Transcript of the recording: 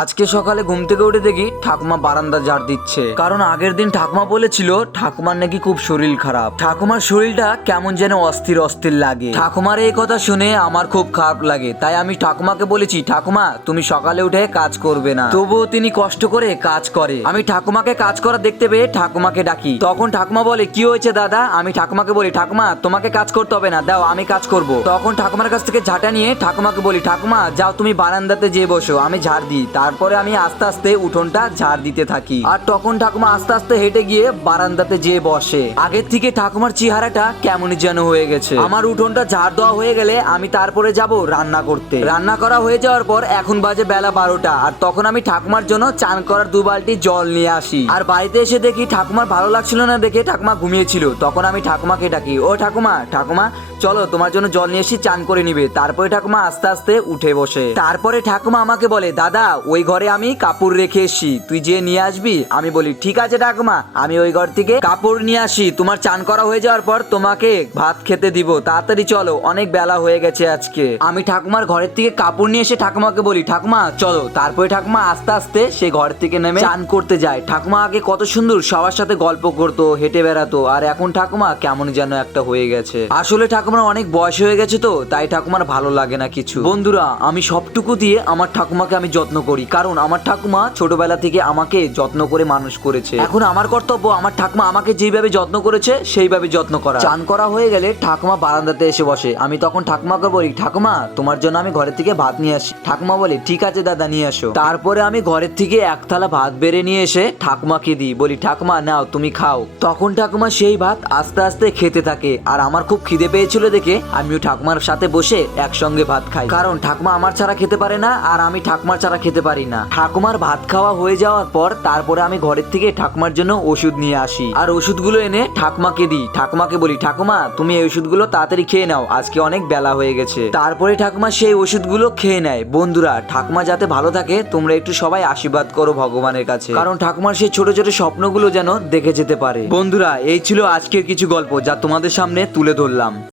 আজকে সকালে ঘুম থেকে উঠে দেখি ঠাকুমা বারান্দা ঝাড় দিচ্ছে। কারণ আগের দিন ঠাকুমা বলেছিল, ঠাকুমার নাকি খুব শরীর খারাপ। ঠাকুমার শরীরটা কেমন যেন অস্থির অস্থির লাগে। ঠাকুমার এই কথা শুনে আমার খুব খারাপ লাগে। তাই আমি ঠাকুমাকে বলেছি, ঠাকুমা, তুমি সকালে উঠে কাজ করবে না। তবুও তিনি কষ্ট করে কাজ করে। আমি ঠাকুমাকে কাজ করা দেখতে পেয়ে ঠাকুমাকে ডাকি। তখন ঠাকুমা বলে, কি হয়েছে দাদা? আমি ঠাকুমাকে বলি, ঠাকুমা, তোমাকে কাজ করতে হবে না, দাও, আমি কাজ করব। তখন ঠাকুমার কাছ থেকে ঝাঁটা নিয়ে ঠাকুমাকে বলি, ঠাকুমা, যাও তুমি বারান্দাতে যেয়ে বসো, আমি ঝাড় দিই। তারপরে আমি আস্তে আস্তে উঠোনটা ঝাড় দিতে থাকি। আর তখন ঠাকুমা আস্তে আস্তে হেঁটে গিয়ে বারান্দাতে যেয়ে বসে। আগের থেকে ঠাকুমার চেহারাটা কেমনই যেন হয়ে গেছে। আমার উঠোনটা ঝাড় দেওয়া হয়ে গেলে আমি তারপরে যাব রান্না করতে। রান্না করা হয়ে যাওয়ার পর এখন বাজে বেলা বারোটা। আর তখন আমি ঠাকুমার জন্য চান করার দু বালতি জল নিয়ে আসি। আর বাড়িতে এসে দেখি ঠাকুমার ভালো লাগছিল না দেখে ঠাকুমা ঘুমিয়েছিল। তখন আমি ঠাকুমাকে ডাকি, ও ঠাকুমা ঠাকুমা, চলো তোমার জন্য জল নিয়ে এসে চান করে নিবে। তারপরে ঠাকুমা আস্তে আস্তে উঠে বসে। তারপরে ঠাকুমা আমাকে বলে, দাদা ওই ঘরে আমি কাপড় রেখে এসছি। তুই যে নিয়ে আসবি? আমি বলি, ঠিক আছে ঠাকুমা, আমি ওই ঘর থেকে কাপড় নিয়ে আসি। তোমার চান করা হয়ে যাওয়ার পর তোমাকে ভাত খেতে দিব। তাড়াতাড়ি চলো, অনেক বেলা হয়ে গেছে আজকে। আমি ঠাকুমার ঘরের থেকে কাপড় নিয়ে এসে ঠাকুমাকে বলি, ঠাকুমা, চলো। তারপরে ঠাকুমা আস্তে আস্তে সে ঘর থেকে নেমে চান করতে যায়। ঠাকুমা আগে কত সুন্দর সবার সাথে গল্প করতো, হেঁটে বেড়াতো, আর এখন ঠাকুমা কেমন যেন একটা হয়ে গেছে। আসলে ঠাকুমার অনেক বয়স হয়ে গেছে তো, তাই ঠাকুমার ভালো লাগে না কিছু। বন্ধুরা, আমি সবটুকু দিয়ে আমার ঠাকুমাকে আমি যত্ন করি। কারণ আমার ঠাকুমা ছোটবেলা থেকে আমাকে যত্ন করে মানুষ করেছে। এখন আমার কর্তব্য, আমার ঠাকুমা আমাকে যেইভাবে যত্ন করেছে, সেইভাবে যত্ন করা। চান করা হয়ে গেলে ঠাকুমা বারান্দাতে এসে বসে। আমি তখন ঠাকুমাকে বলি, ঠাকুমা, তোমার জন্য আমি ঘরের থেকে ভাত নিয়ে আসি। ঠাকুমা বলে, ঠিক আছে দাদা, নিয়ে আসো তারপরে আমি ঘরের থেকে এক থালা ভাত বেড়ে নিয়ে এসে ঠাকুমাকে দিই। বলি, ঠাকুমা, নাও, তুমি খাও। তখন ঠাকুমা সেই ভাত আস্তে আস্তে খেতে থাকে। আর আমার খুব খিদে পেয়েছিল দেখে আমিও ঠাকুমার সাথে বসে একসঙ্গে ভাত খাই। কারণ ঠাকুমা আমার ছাড়া খেতে পারে না, আর আমি ঠাকুমার ছাড়া খেতে পারি না। ঠাকুমার ভাত খাওয়া হয়ে যাওয়ার পর তারপরে আমি ঘরের থেকে ঠাকুমার জন্য ওষুধ নিয়ে আসি। আর ওষুধগুলো এনে ঠাকুমাকে দিই। ঠাকুমাকে বলি, ঠাকুমা, তুমি এই ওষুধগুলো তাড়াতাড়ি খেয়ে নাও। আজকে অনেক বেলা হয়ে গেছে। তারপরে ঠাকুমা সেই ওষুধগুলো খেয়ে নেয়। বন্ধুরা, ঠাকুমা যাতে ভালো থাকে, তোমরা একটু সবাই আশীর্বাদ করো ভগবানের কাছে। কারণ ঠাকুমার সেই ছোট ছোট স্বপ্নগুলো যেন দেখে যেতে পারে। বন্ধুরা, এই ছিল আজকের কিছু গল্প যা তোমাদের সামনে তুলে ধরলাম।